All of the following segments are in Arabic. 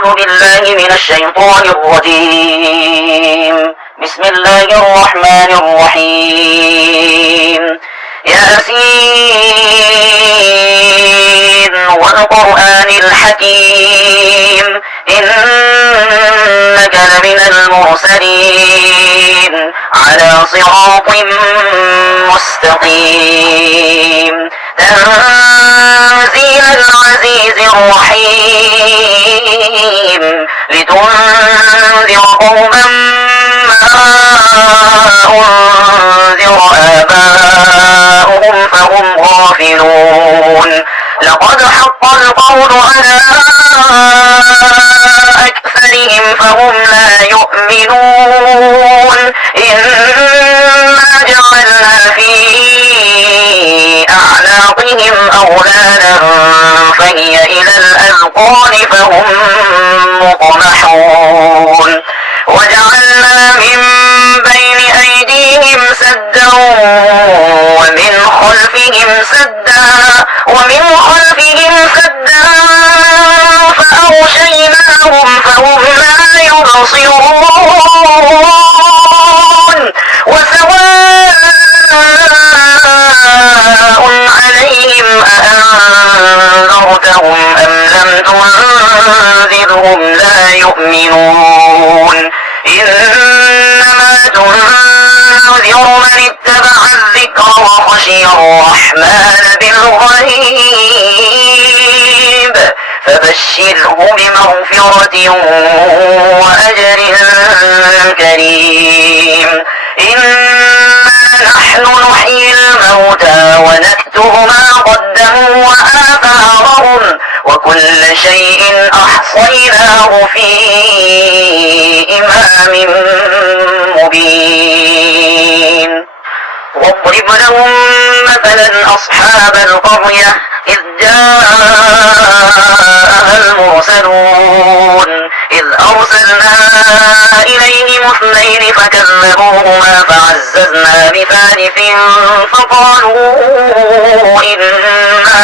أعوذ بالله من الشيطان الرجيم. بسم الله الرحمن الرحيم. ياسين والقرآن الحكيم إنك لمن المرسلين على صراط مستقيم تنزيل العزيز الرحيم لتنذر قوما ما أنذر آباؤهم فهم غافلون لقد حق القول على أكثرهم فهم لا يؤمنون إنا جعلنا في أعناقهم أغلالا فهي إلى الأذقان فهم مقمحون وجعلنا من بين أيديهم سدا ومن خلفهم سدا فأغشيناهم فهم لا يبصرون وسواء عليهم أأنذرتهم أم لم تنذرهم لا يؤمنون إنما تنذر من اتبع الذكر وخشي الرحمن بالغيب فبشره بمغفرة وأجر كريم إنا نحن نحيي الموتى ونكتب ما قدموا وآثارهم وكل شيء أحصيناه في إمام مبين واضرب لهم مثلا أصحاب القرية إذ جاءها المرسلون إذ أرسلنا إليهم اثنين فكذبوهما فعززنا بثالث فقالوا إنا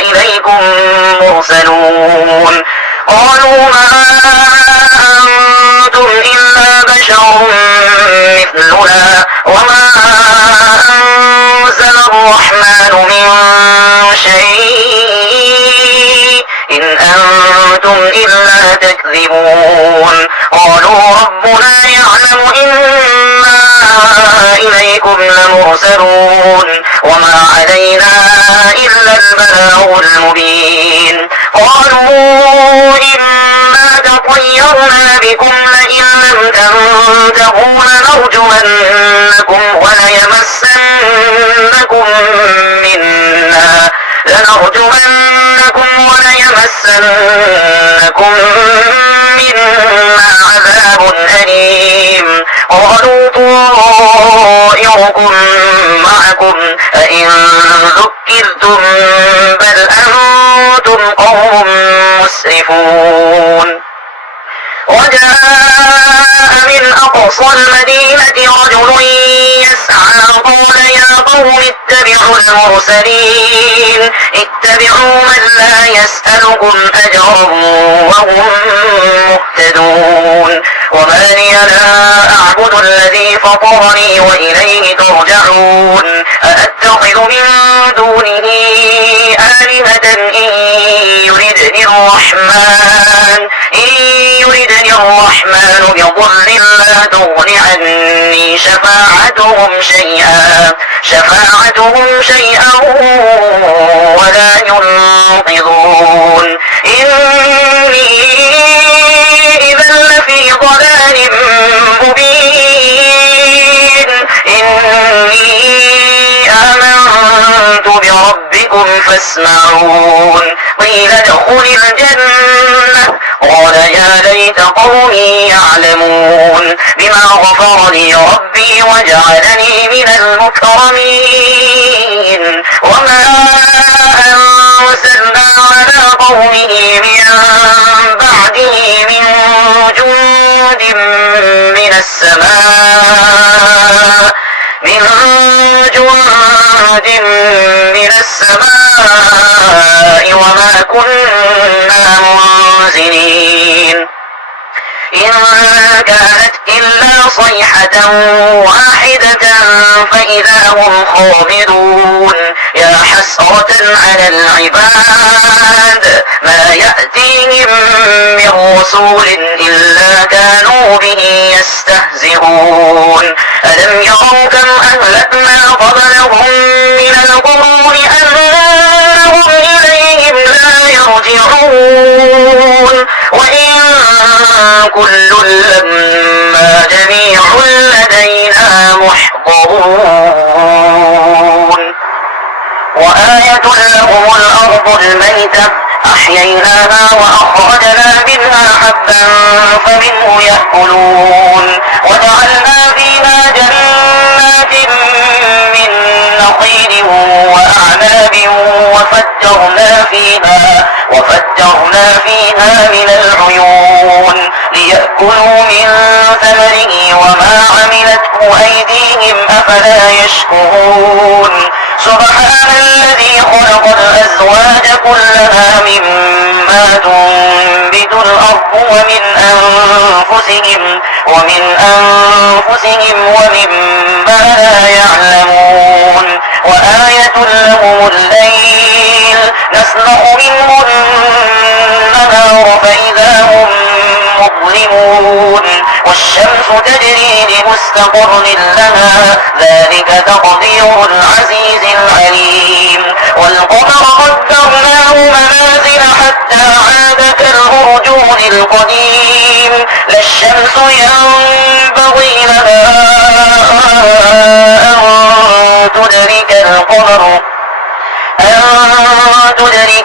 إليكم مرسلون قالوا ما أنتم إلا بشر مثلنا وما أنزل الرحمن من شيء إن أنتم إلا تكذبون قالوا ربنا يعلم إنا إليكم لمرسلون وما علينا إلا البلاغ المبين قالوا إنا تطيرنا بكم لئن لم تنتهوا لنرجمنكم وليمسنكم منا عذاب أليم قالوا طائركم معكم أئن ذكرتم بل أنتم قوم مسرفون وجاء من أقصى المدينة رجل يسعى قال يا قوم اتبعوا المرسلين اتبعوا من لا يسألكم أجرا وهم مهتدون وما لي لا أعبد الذي فطرني وإليه ترجعون أأتخذ من دونه آلهة إن يردني الرحمن بضر لا تغن عني شفاعتهم شيئا ولا ينقذون إني إذا لفي ضلال مبين إني آمنت بربكم فاسمعون قيل ادخل الجنة قال يا ليت قومي يعلمون بما غفر لي ربي وجعلني من المكرمين وما أنزلنا على قومه من بعده من جند من السماء وما كنا منزلين إن كانت إلا صيحة واحدة فإذا هم خامدون يا حسرة على العباد ما يأتيهم من رسول إلا كانوا به يستهزئون ألم يروا كم أهلكنا قبلهم من القرون أنهم إليهم لا يرجعون وإن كل لما جميع لدينا محضرون وآية لهم الأرض الميتة أحييناها وأخرجنا منها حبا فمنه يأكلون وجعلنا فيها جنات من نخيل وأعناب وفجرنا فيها من العيون ليأكلوا من ثمره وما عملته أيديهم أفلا يشكرون سبحان الذي خلق الأزواج كلها مما تنبت الأرض ومن أنفسهم ومما لا يعلمون وآية لهم الليل نسلخ منه النهار فإذا هم مظلمون والشمس تجري لمستقر لها ذلك تقدير العزيز العليم والقمر قدرناه منازل حتى عاد كالعرجون القديم لا الشمس ينبغي لها أن تدرك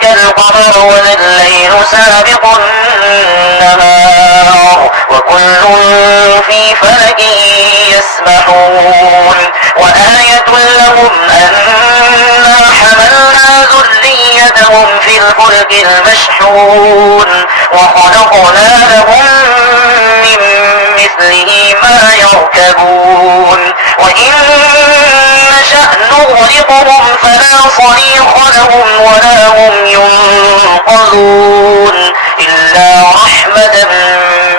القمر ولا الليل سابق النهار وكل في فلك يسبحون وآية لهم أنا حملنا ذريتهم في الفلك المشحون وخلقنا لهم من مثله ما يركبون وإن نشأ نغرقهم فلا صريخ لهم ولا هم ينقذون إلا رحمة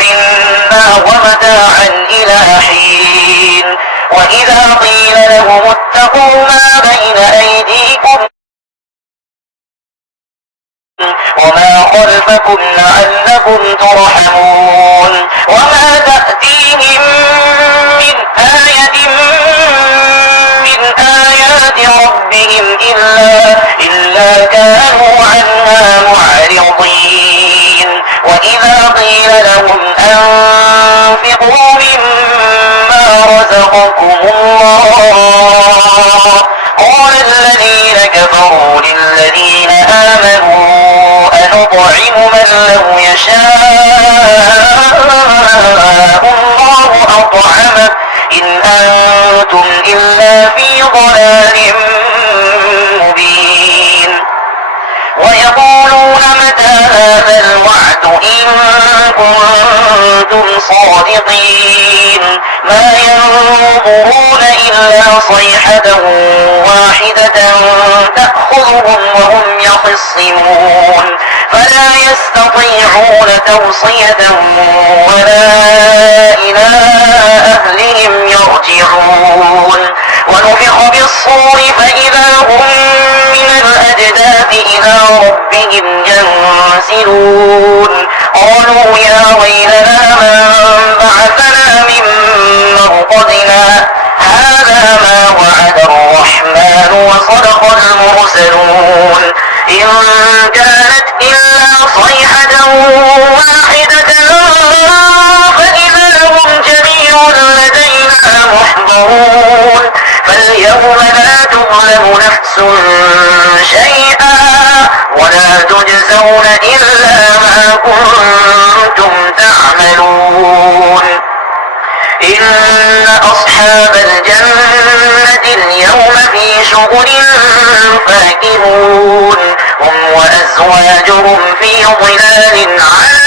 منا ومتاعا إلى حين وإذا قيل لهم اتقوا ما بين أيديكم وما خلفكم لعلكم ترحمون وما تأتيهم من آية من آيات ربهم إلا كانوا عنها معرضين وإذا قيل لهم أنفقوا مما رزقكم الله قال الذين كفروا للذين آمنوا أنطعم من لو يشاء الله أطعمه إن أنتم إلا في ضلال مبين ويقولون متى هذا الوعد إن كنتم صادقين ما ينظرون إلا صيحة واحدة تأخذهم وهم يخصمون فلا يستطيعون توصية ولا إلى أهلهم يرجعون ونفخ بالصور فإذا هم من الأجداث إلى ربهم ينسلون قالوا يا ويلنا من بعثنا من مرقدنا هذا ما وعد الرحمن وصدق المرسلون إن كانت إلا صيحة واحدة فإذا هم جميع لدينا محضرون فاليوم لا تظلم نفس شيئا ولا تجزون إلا ما كنتم تعملون إن أصحاب الجنة اليوم في شغل فاكهون هم وأزواجهم في ظلال على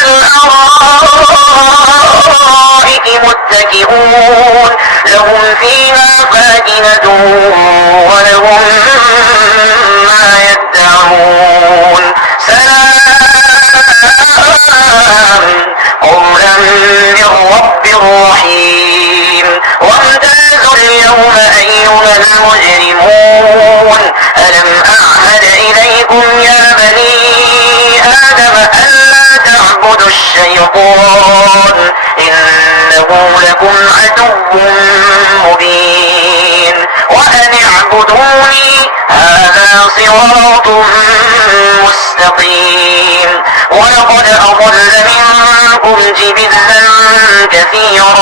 الأرائك متكئون لهم فيها فاكهة ولهم ما يدعون سلام قولا منهم جبلا كثيرا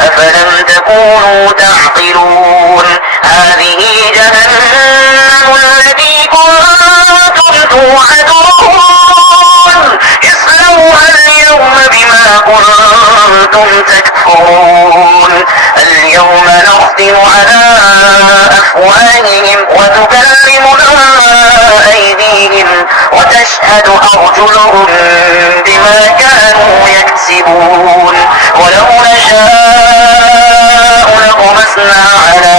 أفلم تكونوا تعقلون هذه جهنم التي كنتم توعدون اصلوها اليوم بما كنتم تكفرون اليوم نختم على أفواههم وتكلمنا أيديهم وتشهد أرجلهم بما كانوا يكسبون ولو نشاء لطمسنا على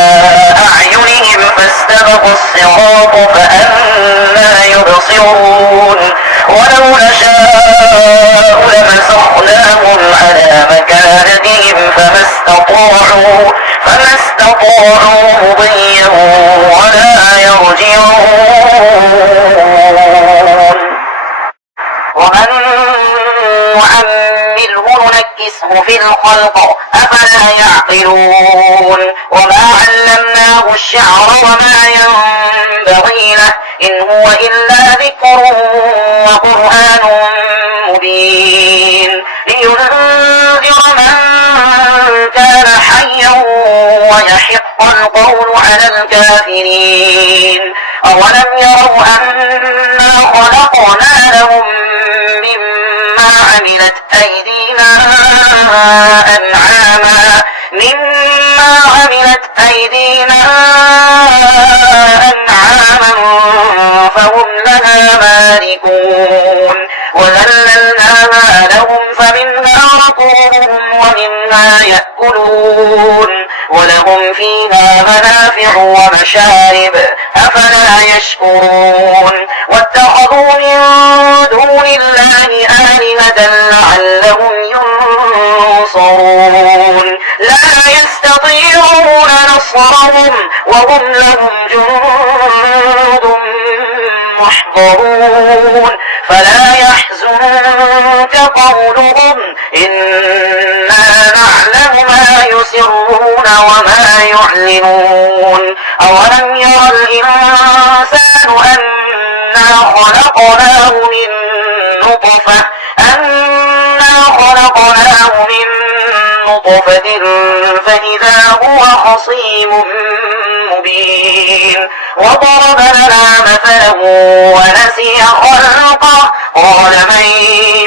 أعينهم فاستبقوا الصراط فأنى يبصرون ولو نشاء لمسخناهم على مكانتهم فما استطاعوا مضيا ولا يرجعون ومن نعمره ننكسه في الخلق أفلا يعقلون وما علمناه الشعر وما ينبغي له إن هو إلا ذكر وقرآن مبين لينذر من كان حيا ويحق القول على الكافرين أولم يروا أنا خلقنا لهم مما عملت أيدينا أنعاما فهم لها مالكون وذللناها لهم فمنها ركوبهم ومنها يأكلون ولهم فيها منافع ومشارب أفلا يشكرون واتخذوا من دون الله آلهة لعلهم ينصرون لا يستطيعون نصرهم وهم لهم جند محضرون فلا يحزنك قولهم إنا نعلم ما يسرون وما يعلنون أولم ير الإنسان أنا خلقناه من نطفة فإذا هو خصيم مبين وضرب لنا مثلا ونسي خلقه قال من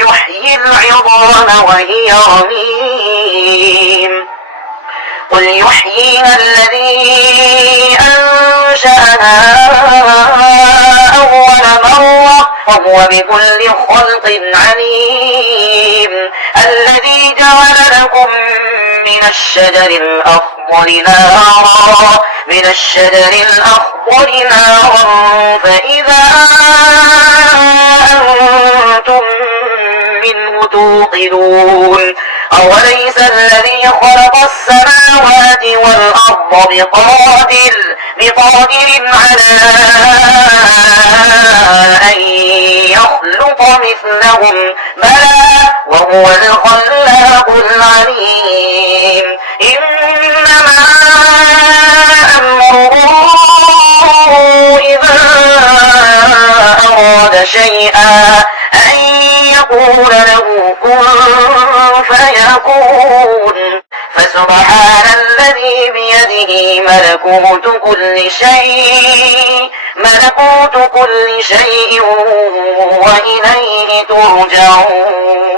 يحيي العظام وهي رميم قل يحييها الذي أنشأها أول مرة وهو بكل خلق عليم الذي جعل لكم من الشجر الأخضر نارا فإذا أنتم منه توقدون أوليس الذي خلق السماوات والأرض بقادر على أن يخلق مثلهم بلى وهو الخلاق العليم إنما أمره إذا أراد شيئا أن يقول له كن فيكون فسبحان الذي بيده ملكوت كل شيء وإليه ترجعون